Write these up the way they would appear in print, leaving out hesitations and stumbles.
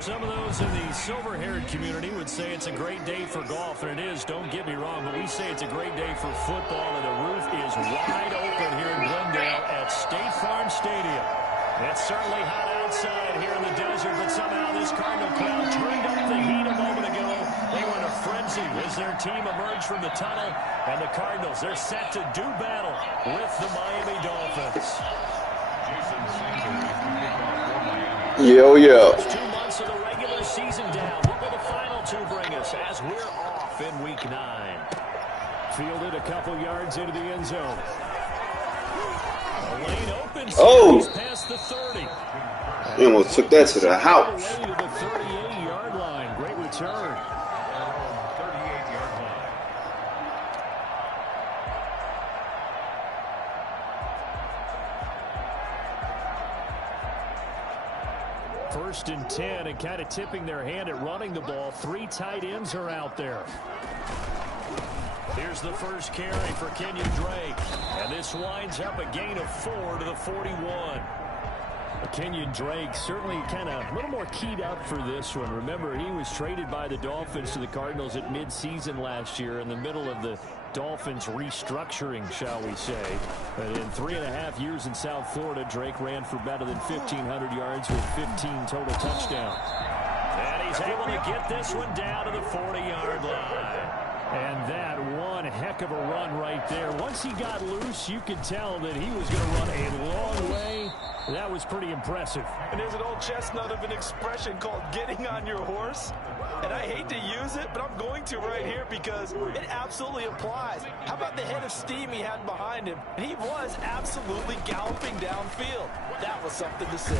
Some of those in the silver-haired community would say it's a great day for golf, and it is, don't get me wrong, but we say it's a great day for football, and the roof is wide open here in Glendale at State Farm Stadium. It's certainly hot outside here in the desert, but somehow this Cardinal crowd turned up the heat a moment ago. They were in a frenzy as their team emerged from the tunnel, and the Cardinals, they're set to do battle with the Miami Dolphins. Yo. 2 months of the regular season down. What will the final two bring us as we're off in week 9? Fielded a couple yards into the end zone. The lane opens. Oh! Past the 30. He almost took that to the house. To the 38-yard line. Great return. First and 10, and kind of tipping their hand at running the ball. 3 tight ends are out there. Here's the first carry for Kenyon Drake. And this winds up a gain of 4 to the 41. Kenyon Drake certainly kind of a little more keyed up for this one. Remember, he was traded by the Dolphins to the Cardinals at midseason last year in the middle of the Dolphins restructuring, shall we say. But in 3.5 years in South Florida, Drake ran for better than 1,500 yards with 15 total touchdowns. And he's able to get this one down to the 40-yard line. And that one heck of a run right there. Once he got loose, you could tell that he was going to run a long way. That was pretty impressive. And there's an old chestnut of an expression called getting on your horse. And I hate to use it, but I'm going to right here because it absolutely applies. How about the head of steam he had behind him? And he was absolutely galloping downfield. That was something to see.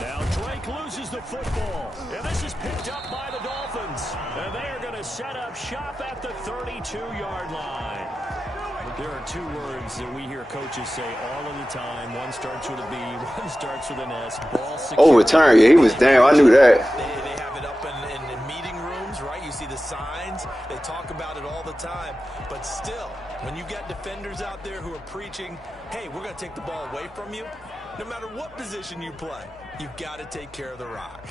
Now Drake loses the football. And this is picked up by the Dolphins. And they are going to set up shop at the 32-yard line. There are 2 words that we hear coaches say all of the time. One starts with a B, one starts with an S. Ball secure. Overturn. Yeah, he was down. I knew that. They have it up in meeting rooms, right? You see the signs. They talk about it all the time. But still, when you got defenders out there who are preaching, hey, we're going to take the ball away from you, no matter what position you play, you've got to take care of the rock.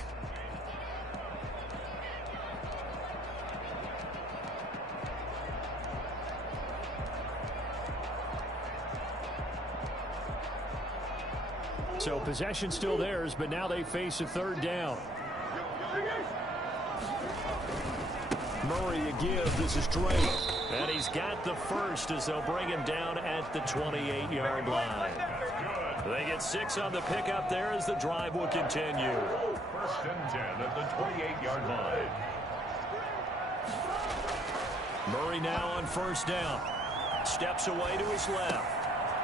So possession still theirs, but now they face a 3rd down. Murray a give. This is Drake. And he's got the first as they'll bring him down at the 28-yard line. They get 6 on the pickup there as the drive will continue. 1st and 10 at the 28-yard line. Murray now on 1st down. Steps away to his left.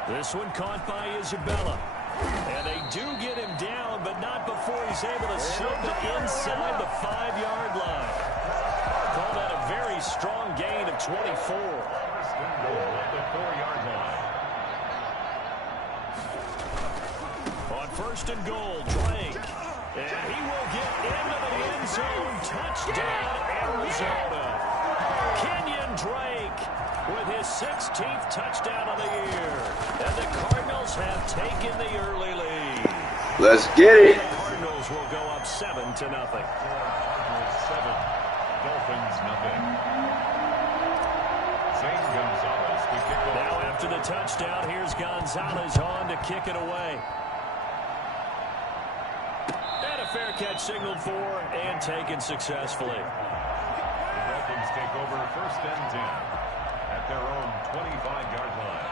This one caught by Isabella. And they do get him down, but not before he's able to slip it inside the 5-yard line. Call that a very strong gain of 24. First and goal at the 4-yard line. On 1st and goal, Drake. And he will get into the end zone. Touchdown, Arizona. Kenyon Drake with his 16th touchdown of the year. And the Cardinals have taken the early lead. Let's get it. The Cardinals will go up 7-0. Cardinals 7, Dolphins nothing. Zane Gonzalez to kick off. Now after the touchdown, here's Gonzalez on to kick it away. And a fair catch signaled for and taken successfully. The Dolphins take over 1st and 10 at their own 25-yard line.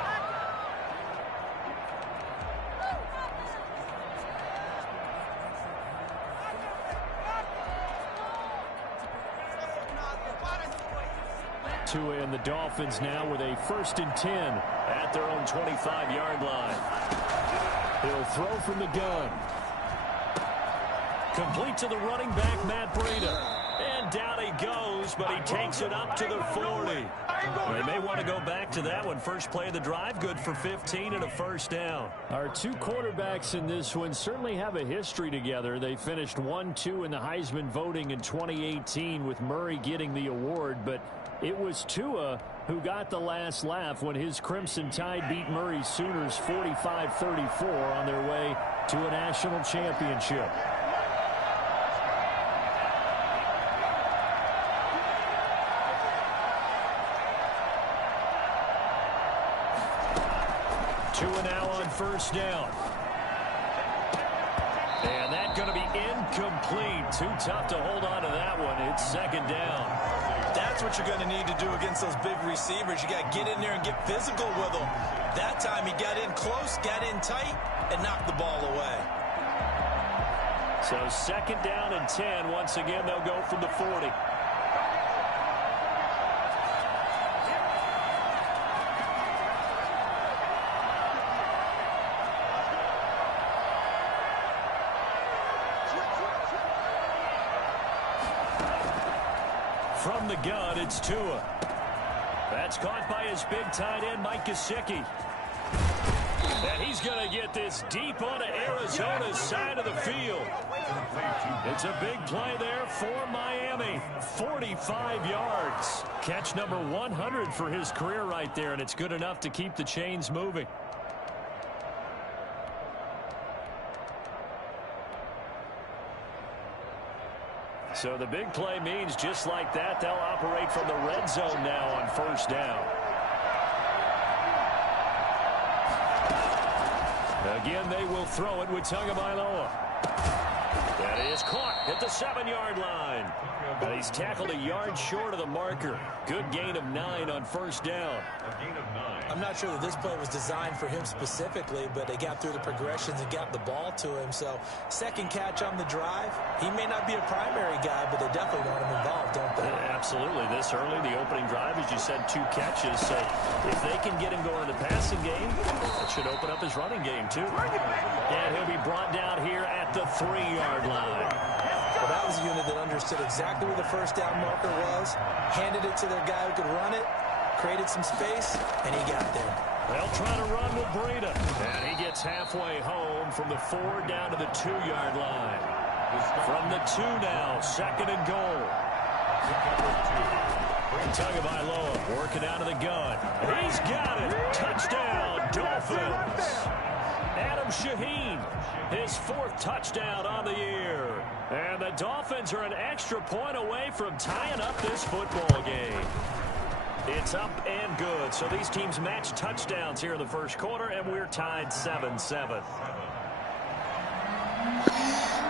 And the Dolphins now with a 1st and 10 at their own 25-yard line. He'll throw from the gun. Complete to the running back, Matt Breida. And down he goes, but he takes it up to the 40. They may want to go back to that one. First play of the drive, good for 15 and a 1st down. Our 2 quarterbacks in this one certainly have a history together. They finished 1-2 in the Heisman voting in 2018 with Murray getting the award, but it was Tua who got the last laugh when his Crimson Tide beat Murray's Sooners 45-34 on their way to a national championship. Tua now on first down. And that's going to be incomplete. Too tough to hold on to that one. It's second down. That's what you're going to need to do against those big receivers. You got to get in there and get physical with them. That time he got in close, got in tight, and knocked the ball away. So second down and 10. Once again, they'll go from the 40. From the gun, it's Tua. That's caught by his big tight end, Mike Gesicki. And he's going to get this deep onto Arizona's side of the field. It's a big play there for Miami. 45 yards. Catch number 100 for his career right there, and it's good enough to keep the chains moving. So the big play means just like that, they'll operate from the red zone now on first down. Again, they will throw it with Tagovailoa. That is caught at the 7-yard line. He's tackled a yard short of the marker. Good gain of 9 on first down. I'm not sure that this play was designed for him specifically, but they got through the progressions and got the ball to him. So second catch on the drive. He may not be a primary guy, but they definitely want him involved, don't they? Absolutely. This early, the opening drive, as you said, 2 catches. So if they can get him going in the passing game, it should open up his running game too. And he'll be brought down here at the 3-yard line. Well, that was a unit that understood exactly where the first down marker was, handed it to their guy who could run it, created some space, and he got there. They'll try to run with Breida. And he gets halfway home from the 4 down to the 2-yard line. From the 2 now, second and goal. Tagovailoa working out of the gun. He's got it. Touchdown, Dolphins. Adam Shaheen, his 4th touchdown on the year. And the Dolphins are an extra point away from tying up this football game. It's up and good. So these teams match touchdowns here in the first quarter, and we're tied 7-7.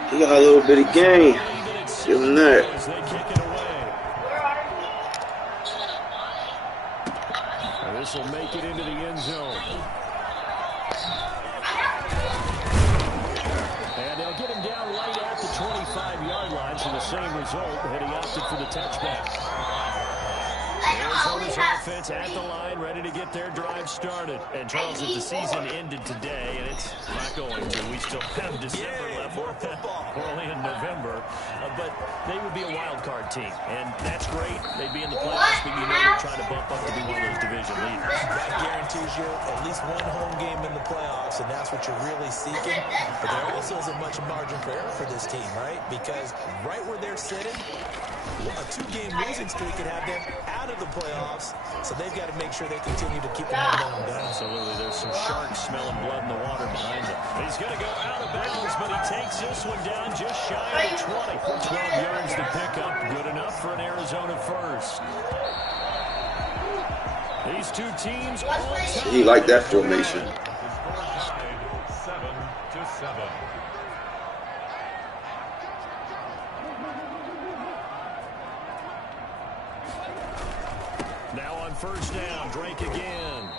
He got a little bit of game. Give him that. As they kick it away. This will make it into the end zone. And they'll get him down right at the 25-yard line for the same result, and he opted for the touchback. Arizona's offense at the line, ready to get their drive started. And Charles, if the season ended today, and it's not going to, we still have December left. We're only in November, but they would be a wild card team, and that's great. They'd be in the playoffs, but you know they're trying to bump up to be one of those division leaders. That guarantees you at least one home game in the playoffs, and that's what you're really seeking. But there also isn't much margin for error for this team, right? Because right where they're sitting, a 2-game losing streak could have them out of the playoffs, so they've got to make sure they continue to keep the momentum down. Absolutely. There's some sharks smelling blood in the water behind them. He's going to go out of bounds, but he takes this one down just shy of the 20. 12 yards to pick up. Good enough for an Arizona first. These two teams all tied. He like that formation. 7-7. Now on first down, Drake again.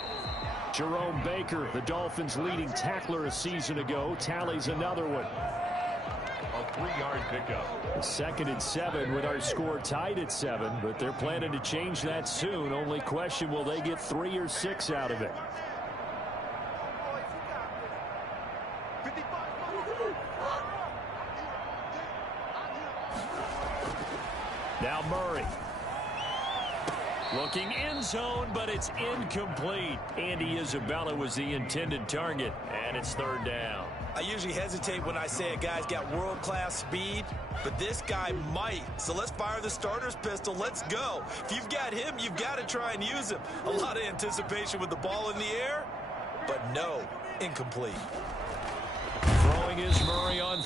Jerome Baker, the Dolphins' leading tackler a season ago, tallies another one. A 3-yard pickup. 2nd and 7 with our score tied at 7, but they're planning to change that soon. Only question, will they get 3 or 6 out of it? Now Murray. Looking end zone, but it's incomplete. Andy Isabella was the intended target, and it's 3rd down. I usually hesitate when I say a guy's got world-class speed, but this guy might. So let's fire the starter's pistol. Let's go. If you've got him, you've got to try and use him. A lot of anticipation with the ball in the air, but no, incomplete. Throwing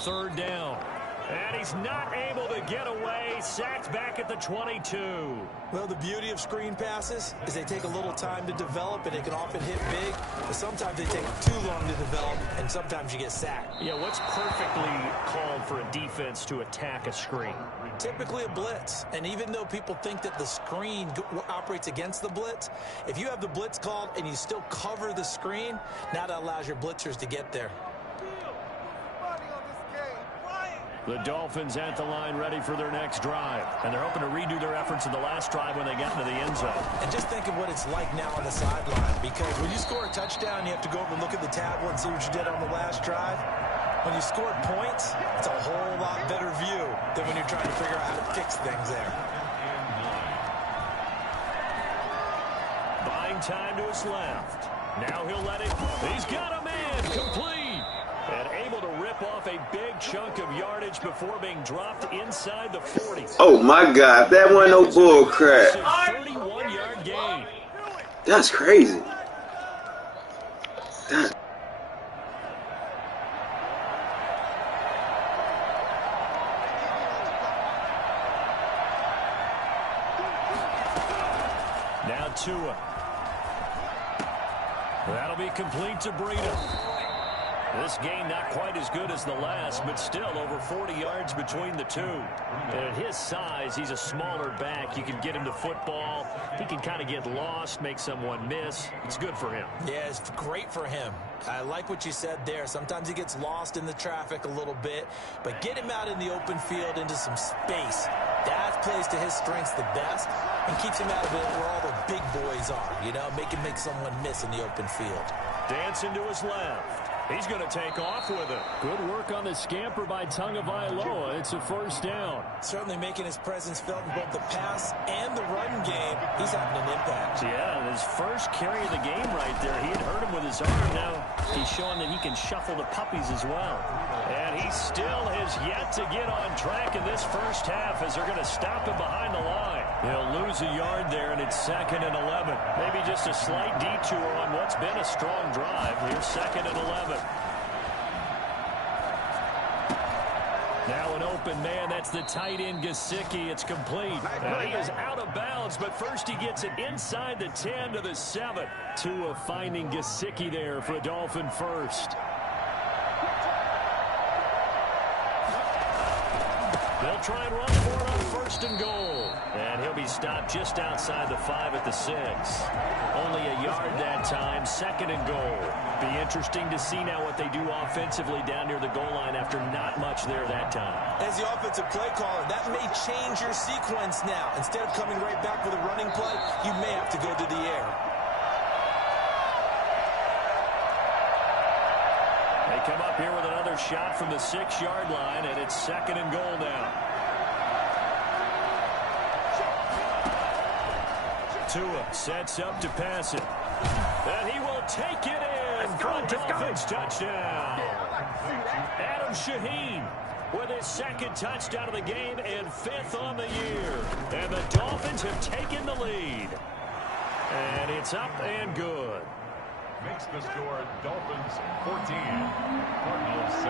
third down. And he's not able to get away. Sacked back at the 22. Well, the beauty of screen passes is they take a little time to develop, and they can often hit big. But sometimes they take too long to develop, and sometimes you get sacked. Yeah, what's perfectly called for a defense to attack a screen? Typically a blitz. And even though people think that the screen operates against the blitz, if you have the blitz called and you still cover the screen, now that allows your blitzers to get there. The Dolphins at the line ready for their next drive. And they're hoping to redo their efforts in the last drive when they got into the end zone. And just think of what it's like now on the sideline. Because when you score a touchdown, you have to go over and look at the tablet and see what you did on the last drive. When you score points, it's a whole lot better view than when you're trying to figure out how to fix things there. Buying time to his left. Now he'll let it. He's got a man. Complete. And able to rip off a big chunk of yardage before being dropped inside the 40. Oh, my God. That wasn't no bull crap. 31-yard gain. That's crazy. Now Tua. That'll be complete to Breida. This game not quite as good as the last, but still over 40 yards between the two. And at his size, he's a smaller back. You can get him to football. He can kind of get lost, make someone miss. It's good for him. Yeah, it's great for him. I like what you said there. Sometimes he gets lost in the traffic a little bit, but get him out in the open field into some space. That plays to his strengths the best and keeps him out of it where all the big boys are. You know, make someone miss in the open field. Dancing to his left. He's going to take off with it. Good work on the scamper by Tagovailoa. It's a first down. Certainly making his presence felt in both the pass and the run game. He's having an impact. Yeah, his first carry of the game right there. He had hurt him with his arm. Now he's showing that he can shuffle the puppies as well. And he still has yet to get on track in this first half as they're going to stop him behind the line. He'll lose a yard there, and it's 2nd and 11. Maybe just a slight detour on what's been a strong drive. Here's 2nd and 11. Now an open man. That's the tight end, Gesicki. It's complete. And he is out of bounds, but first he gets it inside the 10 to the 7. Tua finding Gesicki there for a Dolphin first. They'll try and run for it on 1st and goal. And he'll be stopped just outside the 5 at the 6. Only a yard that time, 2nd and goal. Be interesting to see now what they do offensively down near the goal line after not much there that time. As the offensive play caller, that may change your sequence now. Instead of coming right back with a running play, you may have to go to the air. They come up here with another shot from the 6-yard line, and it's 2nd and goal now. Tua sets up to pass it. And he will take it in for a Dolphins touchdown. Adam Shaheen with his 2nd touchdown of the game and 5th on the year. And the Dolphins have taken the lead. And it's up and good. Makes the score Dolphins 14, Cardinals 7.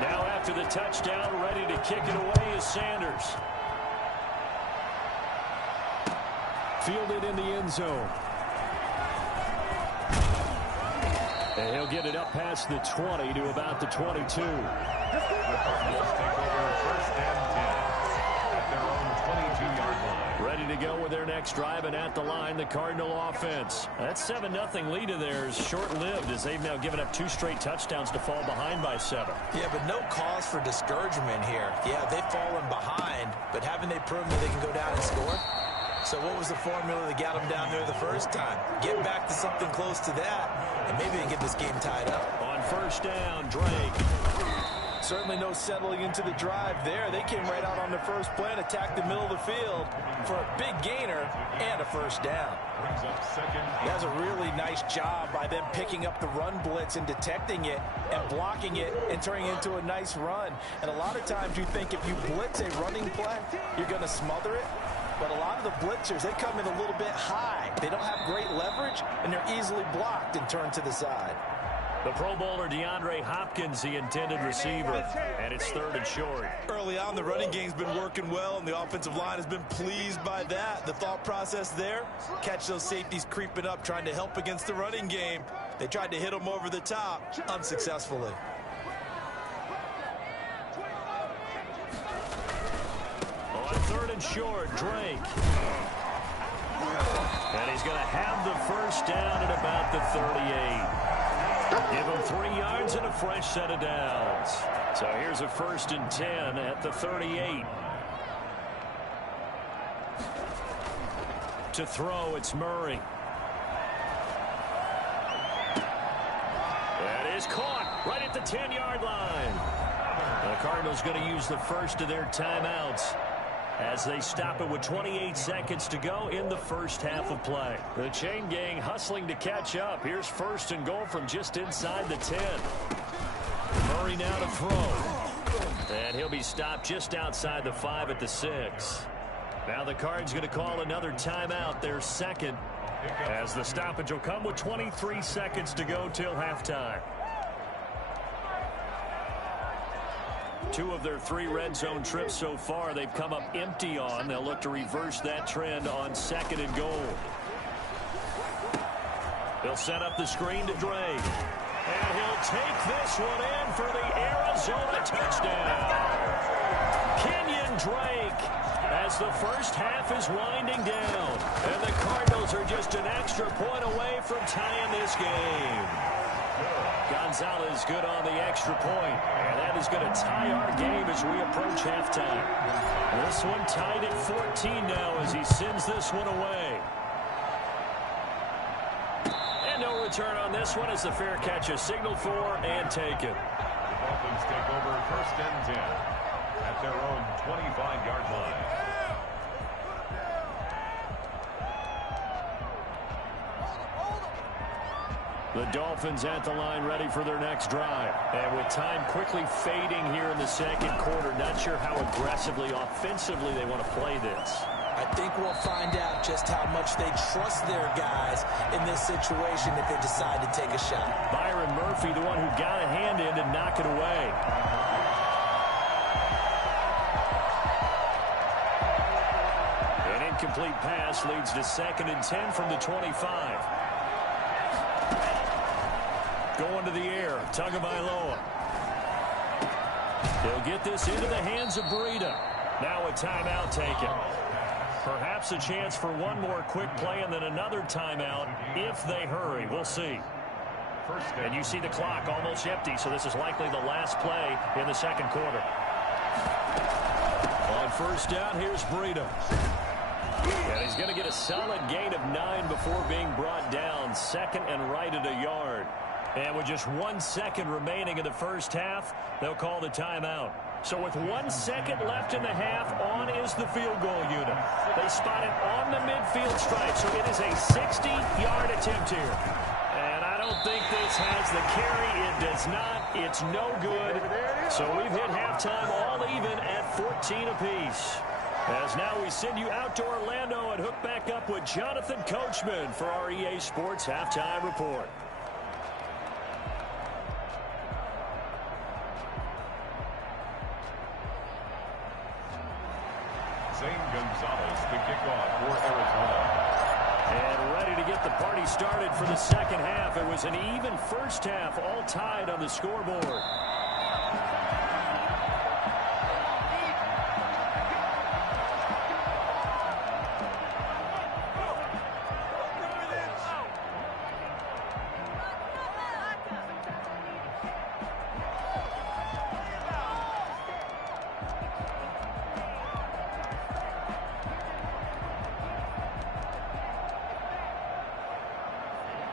Now after the touchdown, ready to kick it away is Sanders. Fielded in the end zone. And he'll get it up past the 20 to about the 22. The Cardinals take over 1st and 10 at their own 22-yard line. Ready to go with their next drive, and at the line, the Cardinal offense. That 7-0 lead of theirs short-lived as they've now given up 2 straight touchdowns to fall behind by 7. Yeah, but no cause for discouragement here. Yeah, they've fallen behind, but haven't they proven that they can go down and score? So what was the formula that got them down there the first time? Get back to something close to that, and maybe they get this game tied up. On 1st down, Drake. Certainly no settling into the drive there. They came right out on the first play and attacked the middle of the field for a big gainer and a 1st down. Brings up 2nd. That's a really nice job by them picking up the run blitz and detecting it and blocking it and turning it into a nice run. And a lot of times you think if you blitz a running play, you're going to smother it. But a lot of the blitzers, they come in a little bit high. They don't have great leverage, and they're easily blocked and turned to the side. The Pro Bowler DeAndre Hopkins, the intended receiver, and it's 3rd and short. Early on, the running game's been working well, and the offensive line has been pleased by that. The thought process there, catch those safeties creeping up, trying to help against the running game. They tried to hit them over the top, unsuccessfully. On 3rd and short, Drake. And he's going to have the first down at about the 38. Give him 3 yards and a fresh set of downs. So here's a 1st and 10 at the 38. To throw, it's Murray. That is caught right at the 10-yard line. The Cardinals going to use the first of their timeouts as they stop it with 28 seconds to go in the first half of play. The chain gang hustling to catch up. Here's 1st and goal from just inside the 10. Murray now to throw. And he'll be stopped just outside the 5 at the 6. Now the Cards going to call another timeout, their second, as the stoppage will come with 23 seconds to go till halftime. 2 of their 3 red zone trips so far they've come up empty on. They'll look to reverse that trend on 2nd and goal. They'll set up the screen to Drake. And he'll take this one in for the Arizona touchdown. Kenyon Drake, as the first half is winding down. And the Cardinals are just an extra point away from tying this game. Gonzalez good on the extra point, and that is going to tie our game as we approach halftime. This one tied at 14 now as he sends this one away. And no return on this one as the fair catch is signaled for and taken. The Dolphins take over 1st and 10 at their own 25-yard line. The Dolphins at the line ready for their next drive. And with time quickly fading here in the second quarter, not sure how aggressively, offensively they want to play this. I think we'll find out just how much they trust their guys in this situation if they decide to take a shot. Byron Murphy, the one who got a hand in to knock it away. An incomplete pass leads to 2nd and 10 from the 25. Going to the air, Tagovailoa. He'll get this into the hands of Breida. Now a timeout taken. Perhaps a chance for one more quick play and then another timeout if they hurry. We'll see. And you see the clock almost empty, so this is likely the last play in the second quarter. On 1st down, here's Breida. And he's going to get a solid gain of 9 before being brought down. 2nd and right at a yard. And with just 1 second remaining in the first half, they'll call the timeout. So with 1 second left in the half, on is the field goal unit. They spot it on the midfield stripe, so it is a 60-yard attempt here. And I don't think this has the carry. It does not. It's no good. So we've hit halftime all even at 14 apiece. As now we send you out to Orlando and hook back up with Jonathan Coachman for our EA Sports Halftime Report. Gonzalez, the kickoff for Arizona. And ready to get the party started for the second half. It was an even first half, all tied on the scoreboard.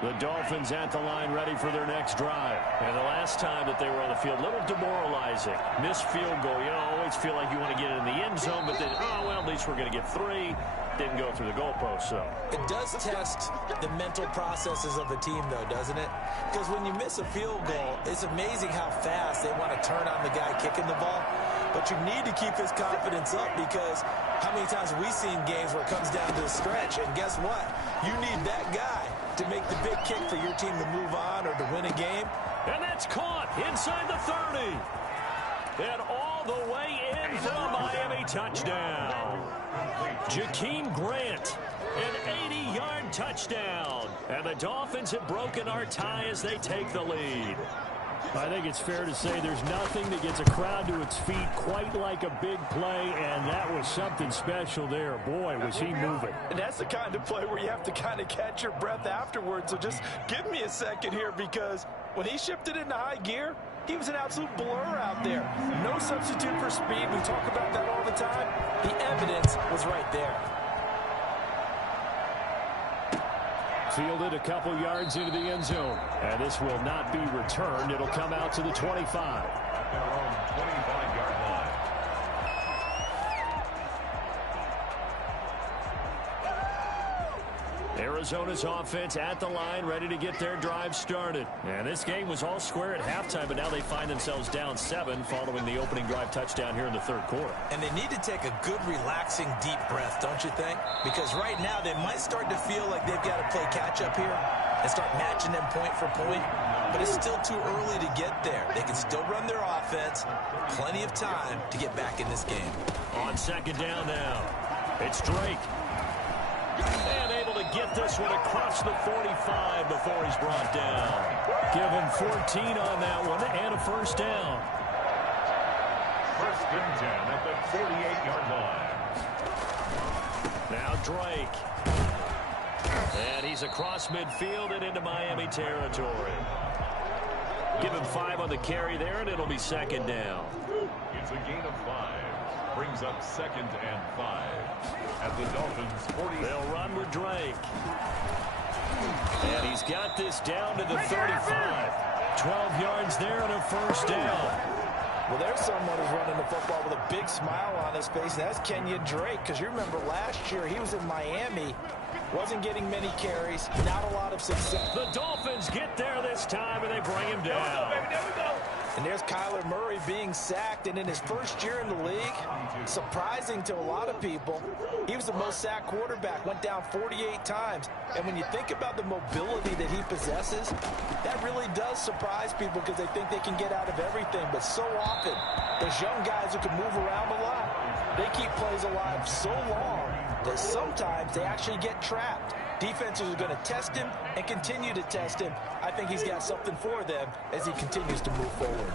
The Dolphins at the line ready for their next drive. And the last time that they were on the field, a little demoralizing. Missed field goal. You know, always feel like you want to get it in the end zone, but then, oh, well, at least we're going to get 3. Didn't go through the goalpost, so. It does test the mental processes of a team, though, doesn't it? Because when you miss a field goal, it's amazing how fast they want to turn on the guy kicking the ball. But you need to keep his confidence up because how many times have we seen games where it comes down to the stretch? And guess what? You need that guy to make the big kick for your team to move on or to win a game. And that's caught inside the 30. And all the way in for a Miami touchdown. Jakeem Grant, an 80-yard touchdown. And the Dolphins have broken our tie as they take the lead. I think it's fair to say there's nothing that gets a crowd to its feet quite like a big play, and that was something special there. Boy, was he moving. And that's the kind of play where you have to kind of catch your breath afterwards. So just give me a second here, because when he shifted into high gear, he was an absolute blur out there. No substitute for speed. We talk about that all the time. The evidence was right there. Fielded a couple yards into the end zone. And this will not be returned. It'll come out to the 25. At their own 25-yard line. Arizona's offense at the line, ready to get their drive started. And this game was all square at halftime, but now they find themselves down 7 following the opening drive touchdown here in the third quarter. And they need to take a good, relaxing, deep breath, don't you think? Because right now they might start to feel like they've got to play catch-up here and start matching them point for point. But it's still too early to get there. They can still run their offense. Plenty of time to get back in this game. On second down now, it's Drake. And able to get this one across the 45 before he's brought down. Give him 14 on that one and a first down. First and 10 at the 48-yard line. Now Drake. And he's across midfield and into Miami territory. Give him 5 on the carry there, and it'll be second down. It's a gain of 5. Brings up second and 5 at the Dolphins' 40. They'll run with Drake. And he's got this down to the 35. 12 yards there and a first down. Well, there's someone who's running the football with a big smile on his face, and that's Kenyon Drake, because you remember last year he was in Miami, wasn't getting many carries, not a lot of success. The Dolphins get there this time, and they bring him down. There we go. And there's Kyler Murray being sacked, and in his first year in the league, surprising to a lot of people, he was the most sacked quarterback, went down 48 times. And when you think about the mobility that he possesses, that really does surprise people because they think they can get out of everything. But so often, those young guys who can move around a lot, they keep plays alive so long that sometimes they actually get trapped. Defenses are going to test him and continue to test him. I think he's got something for them as he continues to move forward.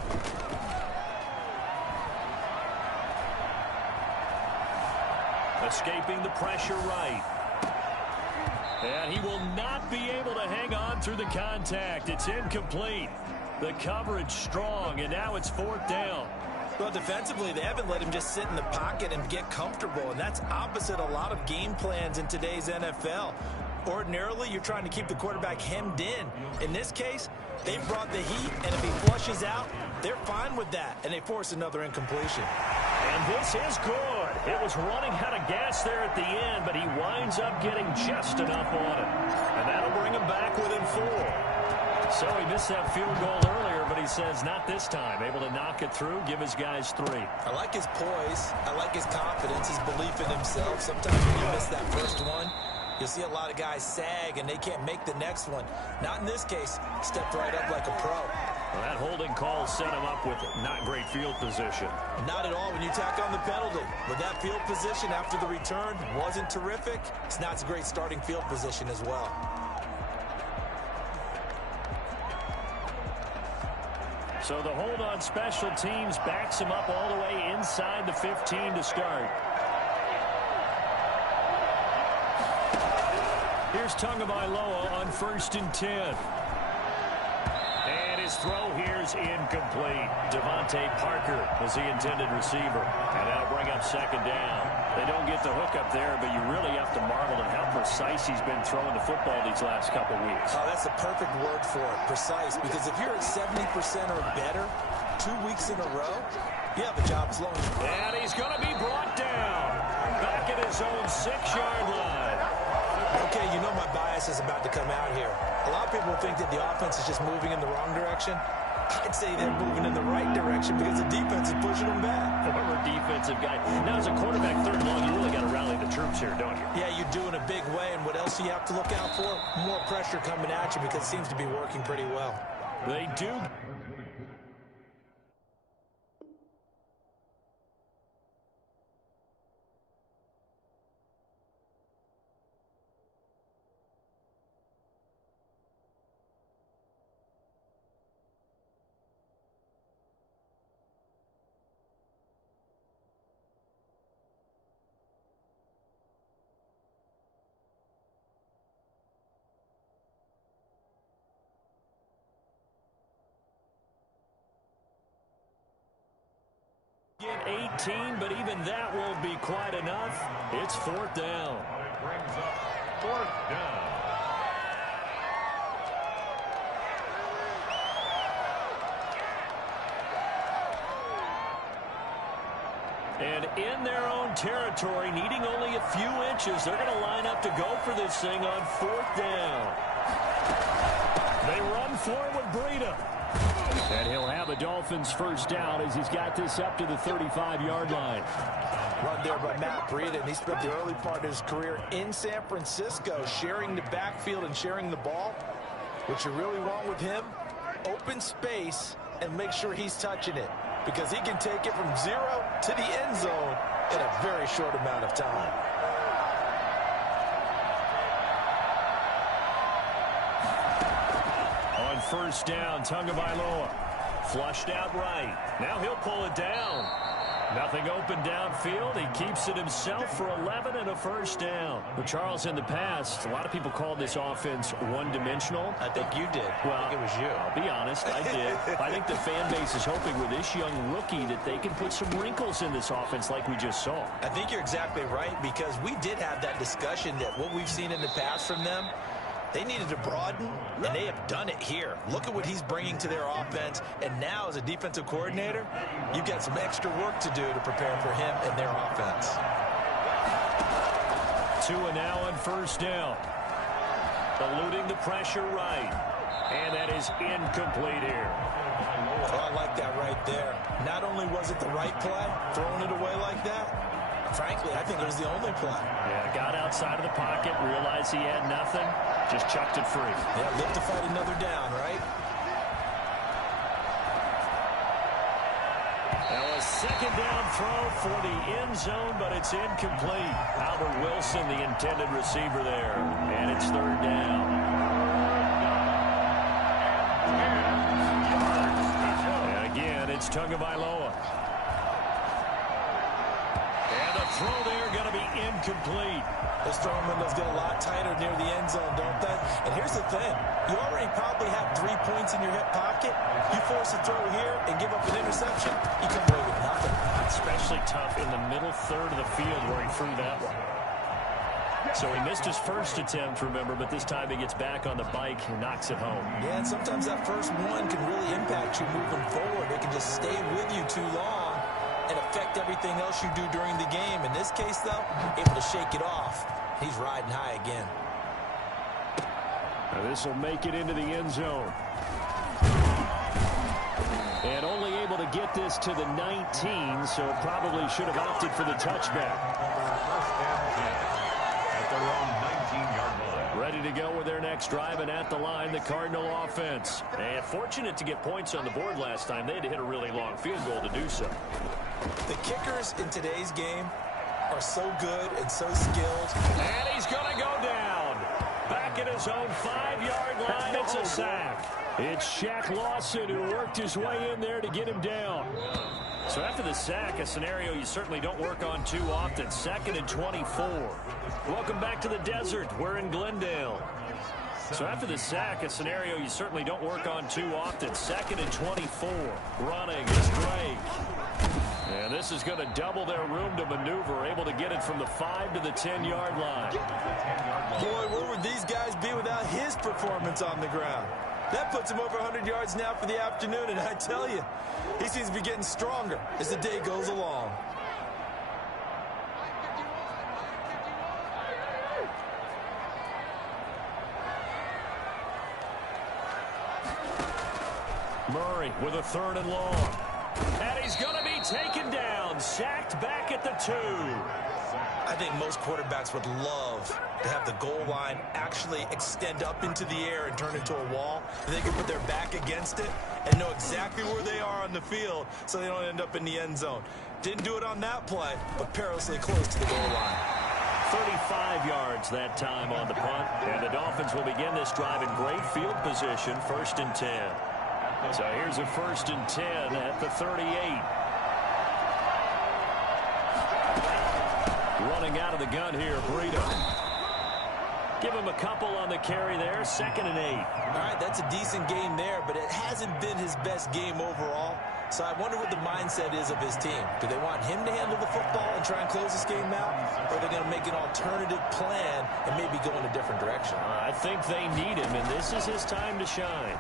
Escaping the pressure right. And he will not be able to hang on through the contact. It's incomplete. The coverage strong, and now it's fourth down. Well, defensively, they haven't let him just sit in the pocket and get comfortable, and that's opposite a lot of game plans in today's NFL. Ordinarily, you're trying to keep the quarterback hemmed in. In this case, they brought the heat, and if he flushes out, they're fine with that, and they force another incompletion. And this is good. It was running out of gas there at the end, but he winds up getting just enough on it. And that'll bring him back within 4. So he missed that field goal earlier, but he says not this time. Able to knock it through, give his guys 3. I like his poise. I like his confidence, his belief in himself. Sometimes when you miss that first one, you'll see a lot of guys sag, and they can't make the next one. Not in this case. Stepped right up like a pro. Well, that holding call set him up with not great field position. Not at all when you tack on the penalty. But that field position after the return wasn't terrific. It's not a great starting field position as well. So the hold on special teams backs him up all the way inside the 15 to start. Here's Tagovailoa on 1st and 10. And his throw here is incomplete. Devontae Parker was the intended receiver. And that'll bring up second down. They don't get the hook up there, but you really have to marvel at how precise he's been throwing the football these last couple weeks. Oh, that's a perfect word for it, precise. Because if you're at 70% or better 2 weeks in a row, you have a job slowing. And he's going to be brought down. Back at his own 6-yard line. Okay, you know my bias is about to come out here. A lot of people think that the offense is just moving in the wrong direction. I'd say they're moving in the right direction because the defense is pushing them back. Former defensive guy. Now, as a quarterback, 3rd and long, you really got to rally the troops here, don't you? Yeah, you do in a big way. And what else do you have to look out for? More pressure coming at you because it seems to be working pretty well. They do. Get 18, but even that won't be quite enough. It's fourth down. It brings up fourth down. And in their own territory, needing only a few inches, they're going to line up to go for this thing on fourth down. They run for it with Breida. And he'll have a Dolphins first down as he's got this up to the 35-yard line. Run there by Matt Breida, and he spent the early part of his career in San Francisco sharing the backfield and sharing the ball. What you really want with him, open space and make sure he's touching it, because he can take it from 0 to the end zone in a very short amount of time. On first down, Tagovailoa flushed out right. Now he'll pull it down. Nothing open downfield. He keeps it himself for 11 and a first down. But Charles, in the past, a lot of people called this offense one-dimensional. I think you did. Well, I think it was you. I'll be honest, I did. I think the fan base is hoping with this young rookie that they can put some wrinkles in this offense like we just saw. I think you're exactly right, because we did have that discussion that what we've seen in the past from them, they needed to broaden, and they have done it here. Look at what he's bringing to their offense, and now as a defensive coordinator, you've got some extra work to do to prepare for him and their offense. 2 and now on first down. Eluding the pressure right. And that is incomplete here. Oh, I like that right there. Not only was it the right play, throwing it away like that, frankly, I think it was the only play. Yeah, got outside of the pocket, realized he had nothing, just chucked it free. Yeah, look to fight another down, right? Now a second down throw for the end zone, but it's incomplete. Albert Wilson, the intended receiver there. And it's third down. And again, it's Tagovailoa. And the throw there going to be incomplete. Those throwing windows get a lot tighter near the end zone, don't they? And here's the thing. You already probably have 3 points in your hip pocket. You force a throw here and give up an interception, you come away with nothing. Especially tough in the middle third of the field where he threw that one. So he missed his first attempt, remember, but this time he gets back on the bike and knocks it home. Yeah, and sometimes that first one can really impact you moving forward. It can just stay with you too long and affect everything else you do during the game. In this case, though, able to shake it off. He's riding high again. Now this will make it into the end zone. And only able to get this to the 19, so probably should have opted for the touchback. First and 10 at their own 19-yard line. Ready to go with their next drive, and at the line, the Cardinal offense. And fortunate to get points on the board last time. They had to hit a really long field goal to do so. The kickers in today's game are so good and so skilled. And he's going to go down. Back at his own 5-yard line, it's a sack. It's Shaq Lawson who worked his way in there to get him down. So after the sack, a scenario you certainly don't work on too often. 2nd and 24. Welcome back to the desert. We're in Glendale. So after the sack, a scenario you certainly don't work on too often. 2nd and 24. Running is Drake. And this is going to double their room to maneuver, able to get it from the 5 to the 10-yard line. Boy, where would these guys be without his performance on the ground? That puts him over 100 yards now for the afternoon, and I tell you, he seems to be getting stronger as the day goes along. Murray with a 3rd and long. And he's going to be taken down, sacked back at the 2. I think most quarterbacks would love to have the goal line actually extend up into the air and turn into a wall. They can put their back against it and know exactly where they are on the field so they don't end up in the end zone. Didn't do it on that play, but perilously close to the goal line. 35 yards that time on the punt, and the Dolphins will begin this drive in great field position, 1st and 10. So here's a 1st and 10 at the 38. Running out of the gun here, Breida. Give him a couple on the carry there, 2nd and 8. All right, that's a decent game there, but it hasn't been his best game overall. So I wonder what the mindset is of his team. Do they want him to handle the football and try and close this game out? Or are they going to make an alternative plan and maybe go in a different direction? I think they need him, and this is his time to shine.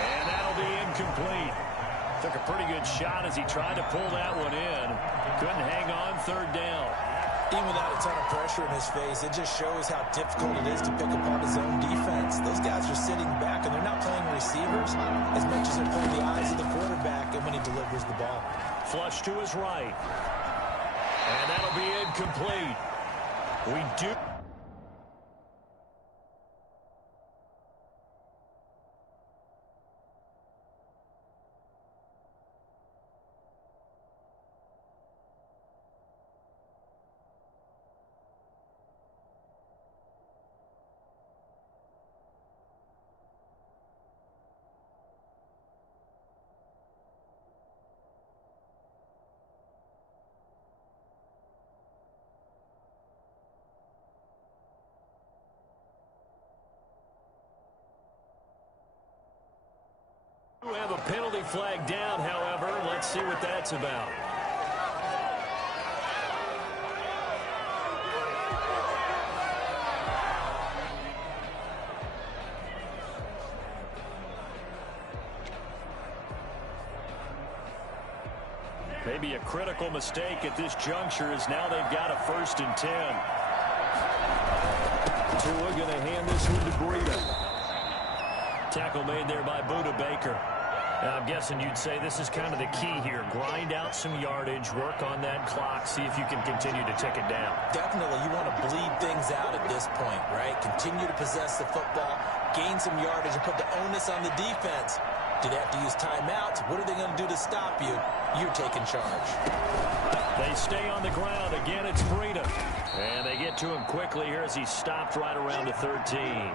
And that'll be incomplete. Took a pretty good shot as he tried to pull that one in. Couldn't hang on 3rd down. Even without a ton of pressure in his face, it just shows how difficult it is to pick apart his own defense. Those guys are sitting back, and they're not playing receivers as much as they're playing the eyes of the quarterback and when he delivers the ball. Flush to his right. And that'll be incomplete. We do... We have a penalty flag down, however. Let's see what that's about. Maybe a critical mistake at this juncture as now they've got a 1st and 10. So we're going to hand this one to Breida. Tackle made there by Buda Baker. Now, I'm guessing you'd say this is kind of the key here. Grind out some yardage, work on that clock, see if you can continue to tick it down. Definitely, you want to bleed things out at this point, right? Continue to possess the football, gain some yardage, and put the onus on the defense. Do they have to use timeouts? What are they going to do to stop you? You're taking charge. They stay on the ground. Again, it's Breida. And they get to him quickly here as he stopped right around the 13.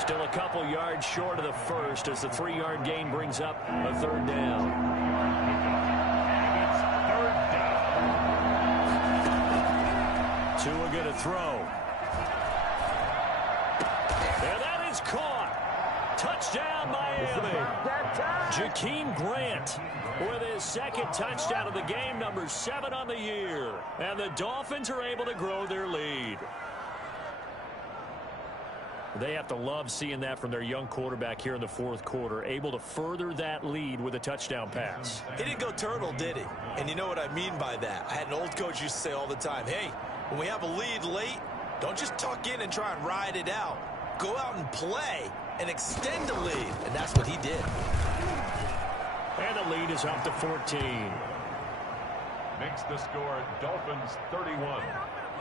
Still a couple yards short of the 1st as the 3-yard gain brings up a 3rd down. It's 3rd down. Tua going to throw. And that is caught. Touchdown, Miami. Jakeem Grant with his 2nd touchdown of the game, number 7 on the year. And the Dolphins are able to grow their lead. They have to love seeing that from their young quarterback here in the 4th quarter, able to further that lead with a touchdown pass. He didn't go turtle, did he? And you know what I mean by that. I had an old coach used to say all the time, hey, when we have a lead late, don't just tuck in and try and ride it out. Go out and play and extend the lead. And that's what he did. And the lead is up to 14. Makes the score Dolphins 31,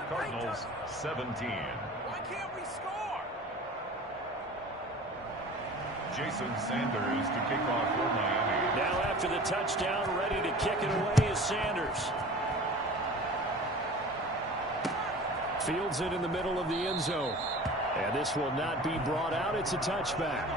Cardinals 17. Why can't we score? Jason Sanders to kick off for Miami. Now after the touchdown, ready to kick it away is Sanders. Fields it in the middle of the end zone. And this will not be brought out. It's a touchback.